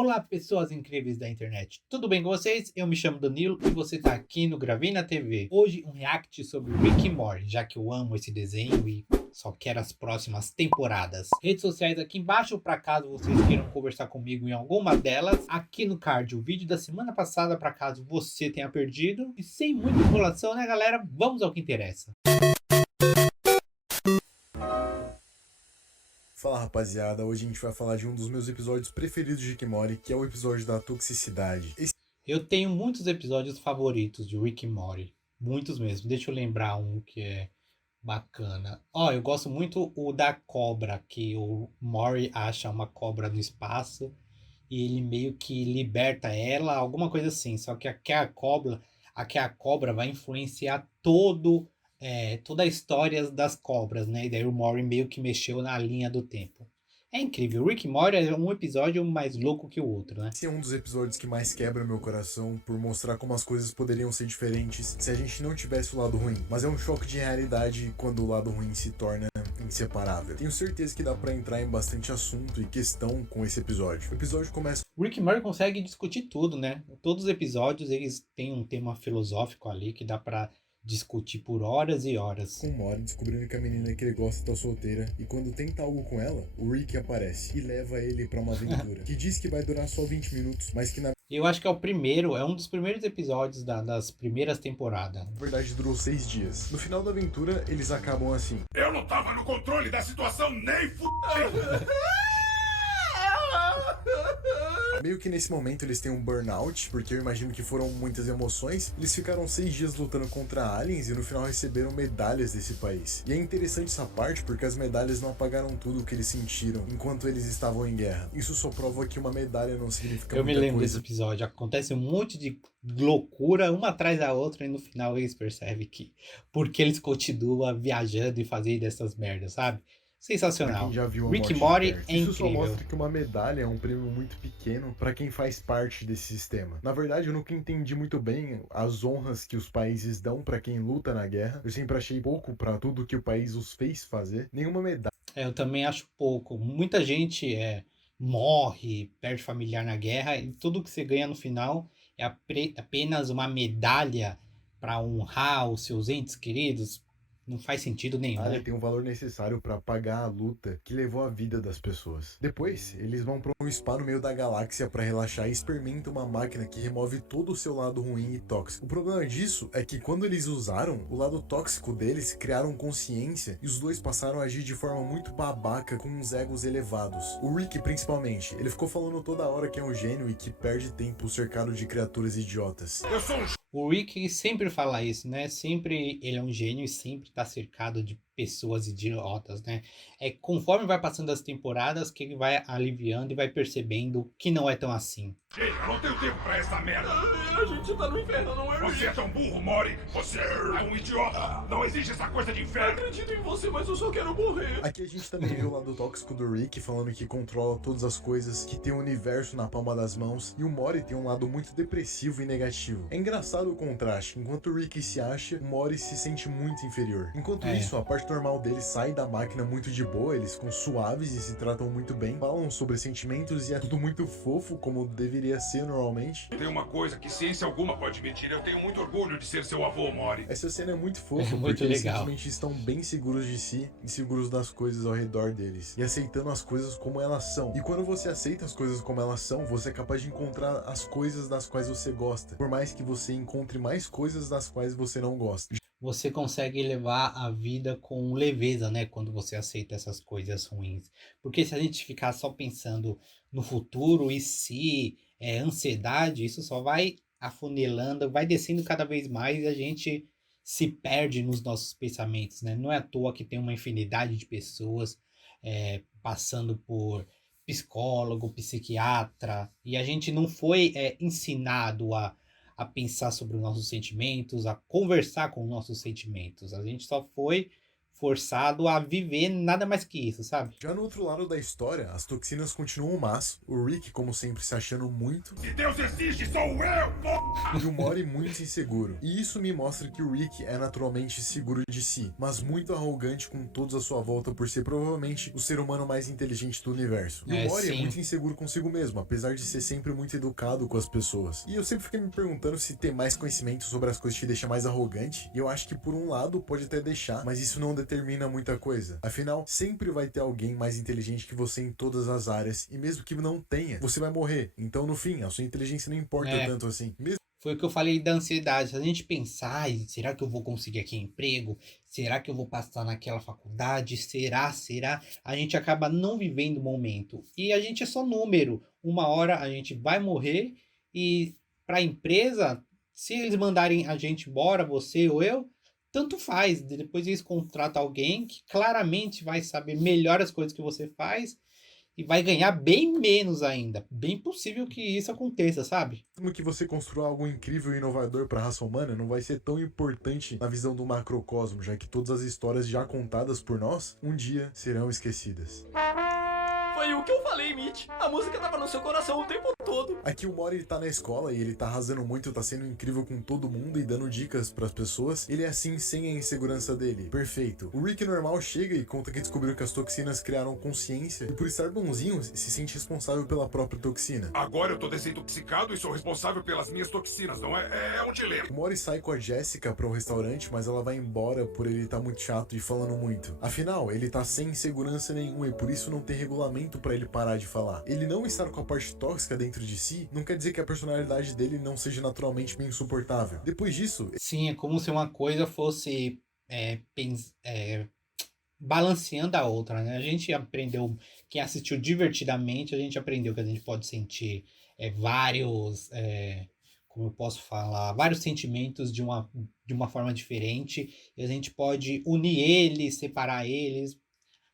Olá, pessoas incríveis da internet. Tudo bem com vocês? Eu me chamo Danilo e você está aqui no Gravina TV. Hoje um react sobre Rick and Morty, já que eu amo esse desenho e só quero as próximas temporadas. Redes sociais aqui embaixo para caso vocês queiram conversar comigo em alguma delas. Aqui no card o vídeo da semana passada para caso você tenha perdido. E sem muita enrolação, né, galera? Vamos ao que interessa. Fala rapaziada, hoje a gente vai falar de um dos meus episódios preferidos de Rick and Morty, que é o episódio da toxicidade. Eu tenho muitos episódios favoritos de Rick and Morty. Muitos mesmo. Deixa eu lembrar um que é bacana. Eu gosto muito o da cobra, que o Morty acha uma cobra no espaço e ele meio que liberta ela, alguma coisa assim. Só que aquela cobra vai influenciar toda a história das cobras, né? E daí o Morty meio que mexeu na linha do tempo. É incrível. Rick and Morty é um episódio mais louco que o outro, né? Esse é um dos episódios que mais quebra meu coração, por mostrar como as coisas poderiam ser diferentes se a gente não tivesse o lado ruim. Mas é um choque de realidade quando o lado ruim se torna inseparável. Tenho certeza que dá pra entrar em bastante assunto e questão com esse episódio. O episódio começa... Rick and Morty consegue discutir tudo, né? Todos os episódios eles têm um tema filosófico ali que dá pra discutir por horas e horas. Com o Morty descobrindo que a menina que ele gosta tá solteira, e quando tenta algo com ela, o Rick aparece e leva ele pra uma aventura que diz que vai durar só 20 minutos, mas que na Eu acho que é um dos primeiros episódios das primeiras temporadas. verdade durou 6 dias. No final da aventura, eles acabam assim. Eu não tava no controle da situação nem f... Meio que nesse momento eles têm um burnout, porque eu imagino que foram muitas emoções. Eles ficaram 6 dias lutando contra aliens e no final receberam medalhas desse país. E é interessante essa parte porque as medalhas não apagaram tudo o que eles sentiram enquanto eles estavam em guerra. Isso só prova que uma medalha não significa Eu me muita lembro coisa. desse episódio. Acontece um monte de loucura, uma atrás da outra, e no final eles percebem que porque eles continuam viajando e fazendo essas merdas, sabe? Pra Sensacional. quem já viu a Rick and morte de Morty perto. é Isso só incrível. mostra que uma medalha é um prêmio muito pequeno pra quem faz parte desse sistema. Na verdade, eu nunca entendi muito bem as honras que os países dão pra quem luta na guerra. Eu sempre achei pouco pra tudo que o país os fez fazer. Nenhuma medalha. Eu também acho pouco. Muita gente morre, perde familiar na guerra e tudo que você ganha no final é apenas uma medalha para honrar os seus entes queridos. Não faz sentido nenhum, né? Tem um valor necessário pra pagar a luta que levou a vida das pessoas. Depois, eles vão pra um spa no meio da galáxia pra relaxar e experimentam uma máquina que remove todo o seu lado ruim e tóxico. O problema disso é que quando eles usaram, o lado tóxico deles criaram consciência e os dois passaram a agir de forma muito babaca com uns egos elevados. O Rick, principalmente, ele ficou falando toda hora que é um gênio e que perde tempo cercado de criaturas idiotas. Eu sou um O Rick sempre fala isso, né? Sempre ele é um gênio e sempre tá cercado de pessoas idiotas, né? Conforme vai passando as temporadas que ele vai aliviando e vai percebendo que não é tão assim. Ei, eu não tenho tempo pra essa merda. A gente tá no inferno, não é? Você é tão burro, Mori. Você é um idiota. Não existe essa coisa de inferno. Acredito em você, mas eu só quero morrer. Aqui a gente também vê o lado tóxico do Rick, falando que controla todas as coisas, que tem o universo na palma das mãos, e o Morty tem um lado muito depressivo e negativo. É engraçado o contraste, enquanto o Rick se acha, o Morty se sente muito inferior. Enquanto isso, a parte normal deles sai da máquina muito de boa, eles ficam suaves e se tratam muito bem, falam sobre sentimentos e é tudo muito fofo, como deveria ser normalmente. Tem uma coisa que ciência alguma pode medir. Eu tenho muito orgulho de ser seu avô, Mori. Essa cena é muito fofa, Muito porque eles legal. simplesmente estão bem seguros de si e seguros das coisas ao redor deles. E aceitando as coisas como elas são. E quando você aceita as coisas como elas são, você é capaz de encontrar as coisas das quais você gosta. Por mais que você encontre mais coisas das quais você não gosta. Você consegue levar a vida com leveza, né? Quando você aceita essas coisas ruins. Porque se a gente ficar só pensando no futuro e se ansiedade, isso só vai afunilando, vai descendo cada vez mais e a gente se perde nos nossos pensamentos, né? Não é à toa que tem uma infinidade de pessoas passando por psicólogo, psiquiatra, e a gente não foi ensinado a pensar sobre os nossos sentimentos, a conversar com os nossos sentimentos. A gente só foi forçado a viver nada mais que isso, sabe? Já no outro lado da história, as toxinas continuam o maço, o Rick, como sempre, se achando muito, Se Deus existe, sou eu, e o Mori muito inseguro. E isso me mostra que o Rick é naturalmente seguro de si, mas muito arrogante com todos à sua volta por ser provavelmente o ser humano mais inteligente do universo. E o Mori é Sim. muito inseguro consigo mesmo, apesar de ser sempre muito educado com as pessoas. E eu sempre fiquei me perguntando se ter mais conhecimento sobre as coisas te deixa mais arrogante, e eu acho que por um lado pode até deixar, mas isso não determina muita coisa. Afinal, sempre vai ter alguém mais inteligente que você em todas as áreas, e mesmo que não tenha, você vai morrer. Então, no fim, a sua inteligência não importa tanto assim. Mesmo Foi o que eu falei da ansiedade. Se a gente pensar, "Ai, será que eu vou conseguir aqui emprego? Será que eu vou passar naquela faculdade? Será? A gente acaba não vivendo o momento. E a gente é só número. Uma hora a gente vai morrer e para a empresa, se eles mandarem a gente embora, você ou eu, tanto faz. Depois eles contratam alguém que claramente vai saber melhor as coisas que você faz e vai ganhar bem menos ainda. Bem possível que isso aconteça, sabe? que você construa algo incrível e inovador para a raça humana, não vai ser tão importante na visão do macrocosmo, já que todas as histórias já contadas por nós, um dia serão esquecidas. Foi o que eu falei, Mitch. A música tava no seu coração o tempo todo. Aqui o Mori tá na escola e ele tá arrasando muito, tá sendo incrível com todo mundo e dando dicas pras pessoas. Ele é assim sem a insegurança dele. Perfeito. O Rick normal chega e conta que descobriu que as toxinas criaram consciência e por estar bonzinho se sente responsável pela própria toxina. Agora eu tô desintoxicado e sou responsável pelas minhas toxinas, não é? É um dilema. O Mori sai com a Jessica para um restaurante, mas ela vai embora por ele estar muito chato e falando muito. Afinal, ele tá sem segurança nenhuma e por isso não tem regulamento para ele parar de falar. Ele não estar com a parte tóxica dentro de si não quer dizer que a personalidade dele não seja naturalmente bem insuportável. Depois disso, Sim, é como se uma coisa fosse balanceando a outra, né? A gente aprendeu, quem assistiu divertidamente, a gente aprendeu que a gente pode sentir vários, como eu posso falar, vários sentimentos de uma forma diferente, e a gente pode unir eles, separar eles.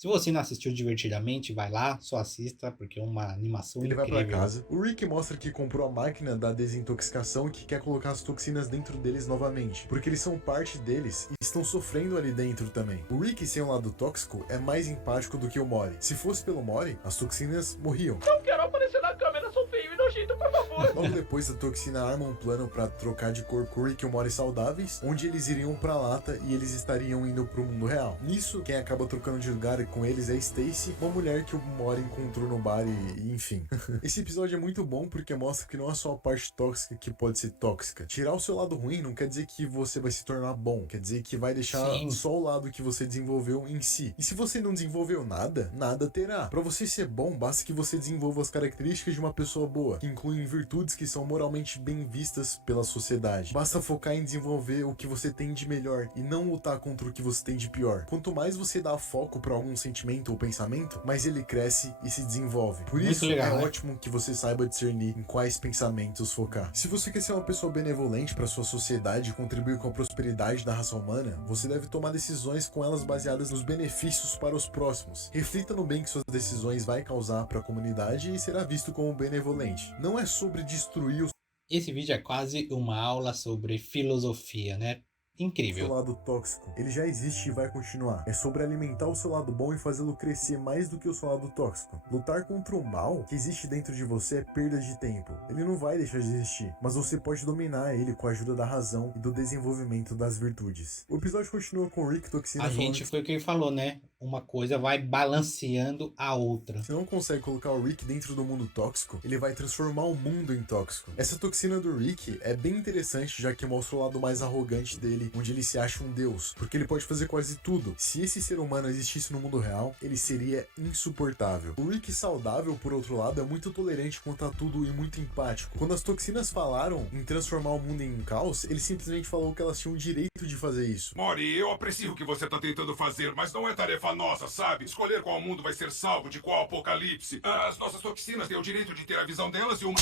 Se você não assistiu divertidamente, vai lá, só assista, porque é uma animação ele vai incrível. pra casa. O Rick mostra que comprou a máquina da desintoxicação e que quer colocar as toxinas dentro deles novamente, porque eles são parte deles e estão sofrendo ali dentro também. O Rick, sem um lado tóxico, é mais empático do que o Mori. Se fosse pelo Mori, as toxinas morriam. Não quero aparecer na câmera, sou feio e nojento, por favor. Logo depois, a toxina arma um plano pra trocar de cor com o Rick e o Mori saudáveis, onde eles iriam pra lata e eles estariam indo pro mundo real. Nisso, quem acaba trocando de lugar com eles é Stacy, uma mulher que o Mori encontrou no bar e enfim. Esse episódio é muito bom porque mostra que não é só a parte tóxica que pode ser tóxica. Tirar o seu lado ruim não quer dizer que você vai se tornar bom, quer dizer que vai deixar Sim. só o lado que você desenvolveu em si. E se você não desenvolveu nada, nada terá. Pra você ser bom, basta que você desenvolva as características de uma pessoa boa, que incluem virtudes que são moralmente bem vistas pela sociedade. Basta focar em desenvolver o que você tem de melhor e não lutar contra o que você tem de pior. Quanto mais você dá foco pra algum sentimento ou pensamento, mais ele cresce e se desenvolve. Por Muito isso legal, é né? ótimo que você saiba discernir em quais pensamentos focar. Se você quer ser uma pessoa benevolente para sua sociedade e contribuir com a prosperidade da raça humana, você deve tomar decisões com elas baseadas nos benefícios para os próximos. Reflita no bem que suas decisões vai causar para a comunidade e será visto como benevolente. Não é sobre destruir o Esse vídeo é quase uma aula sobre filosofia, né? seu Incrível. lado tóxico. Ele já existe e vai continuar. É sobre alimentar o seu lado bom e fazê-lo crescer mais do que o seu lado tóxico. Lutar contra o mal que existe dentro de você é perda de tempo. Ele não vai deixar de existir, mas você pode dominar ele com a ajuda da razão e do desenvolvimento das virtudes. O episódio continua com o Rick Toxina A falando gente que foi o que ele falou, né? Uma coisa vai balanceando a outra. se não consegue colocar o Rick dentro do mundo tóxico, ele vai transformar o mundo em tóxico. Essa toxina do Rick é bem interessante, já que mostra o lado mais arrogante dele, onde ele se acha um deus, porque ele pode fazer quase tudo. Se esse ser humano existisse no mundo real, ele seria insuportável. O Rick saudável, por outro lado, é muito tolerante quanto a tudo e muito empático. Quando as toxinas falaram em transformar o mundo em um caos, ele simplesmente falou que elas tinham o direito de fazer isso. Mori, eu aprecio o que você tá tentando fazer, mas não é tarefa nossa, sabe? Escolher qual mundo vai ser salvo de qual apocalipse. As nossas toxinas têm o direito de ter a visão delas e uma...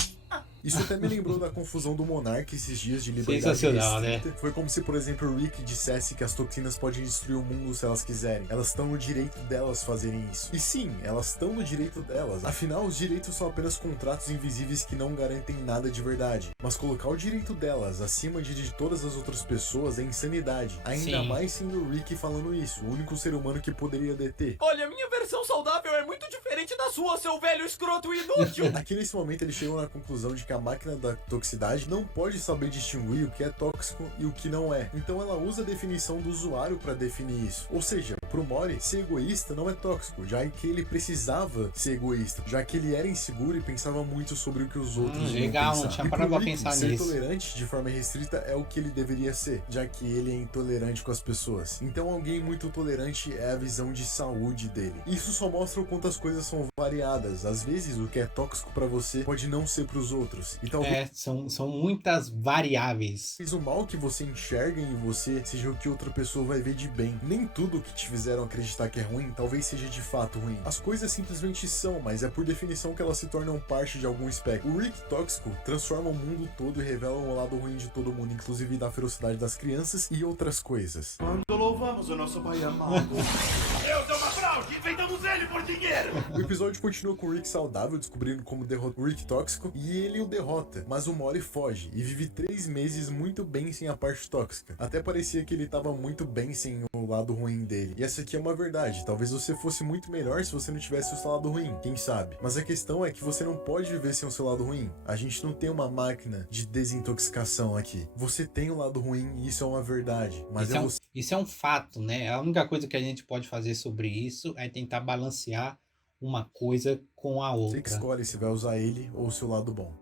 Isso até me lembrou da confusão do Monark esses dias de liberdade Sensacional, né? restrita. Foi como se, por exemplo, o Rick dissesse que as toxinas podem destruir o mundo se elas quiserem. Elas estão no direito delas fazerem isso. E sim, elas estão no direito delas. Afinal, os direitos são apenas contratos invisíveis que não garantem nada de verdade. Mas colocar o direito delas acima de todas as outras pessoas é insanidade. Ainda Sim. mais sendo o Rick falando isso, o único ser humano que poderia deter. Olha, minha versão saudável é muito diferente da sua, seu velho escroto e inútil. Aqui nesse momento ele chegou na conclusão de que a máquina da toxicidade não pode saber distinguir o que é tóxico e o que não é. Então ela usa a definição do usuário para definir isso. Ou seja, pro Mori, ser egoísta não é tóxico, já que ele precisava ser egoísta, já que ele era inseguro e pensava muito sobre o que os outros iam Legal, pensar. não tinha E parado pro pra Rick, pensar ser nisso. tolerante de forma restrita é o que ele deveria ser, já que ele é intolerante com as pessoas. Então alguém muito tolerante é a visão de saúde dele. Isso só mostra o quanto as coisas são variadas. Às vezes o que é tóxico para você pode não ser pros outros. E talvez São muitas variáveis. o mal que você enxerga em você seja o que outra pessoa vai ver de bem. Nem tudo que te fizeram acreditar que é ruim, talvez seja de fato ruim. As coisas simplesmente são, mas é por definição que elas se tornam parte de algum espectro. O Rick tóxico transforma o mundo todo e revela o lado ruim de todo mundo, inclusive da ferocidade das crianças e outras coisas. Quando louvamos o nosso pai amado. Eu sou uma fraude! Enfeitamos ele por dinheiro! O episódio continua com o Rick saudável, descobrindo como derrotar o Rick tóxico, e ele o derrota, mas o Mori foge e vive 3 meses muito bem sem a parte tóxica. Até parecia que ele tava muito bem sem o lado ruim dele. E essa aqui é uma verdade, talvez você fosse muito melhor se você não tivesse o seu lado ruim, quem sabe? Mas a questão é que você não pode viver sem o seu lado ruim. A gente não tem uma máquina de desintoxicação aqui. Você tem um lado ruim e isso é uma verdade, mas Isso é um fato, né? A única coisa que a gente pode fazer sobre isso é tentar balancear uma coisa com a você que outra. escolhe se vai usar ele ou o seu lado bom.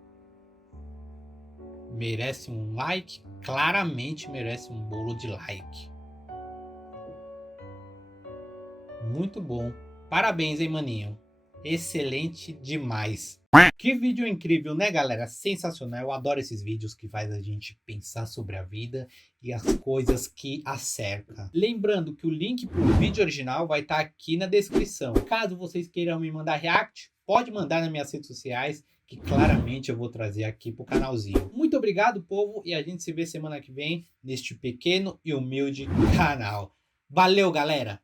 Merece um like? Claramente merece um bolo de like. Muito bom. Parabéns, hein, maninho? Excelente demais. Que vídeo incrível, né, galera? Sensacional. Eu adoro esses vídeos que faz a gente pensar sobre a vida e as coisas que a cercam. Lembrando que o link para o vídeo original vai estar aqui na descrição. Caso vocês queiram me mandar react, pode mandar nas minhas redes sociais, que claramente eu vou trazer aqui pro canalzinho. Muito obrigado, povo, e a gente se vê semana que vem neste pequeno e humilde canal. Valeu, galera!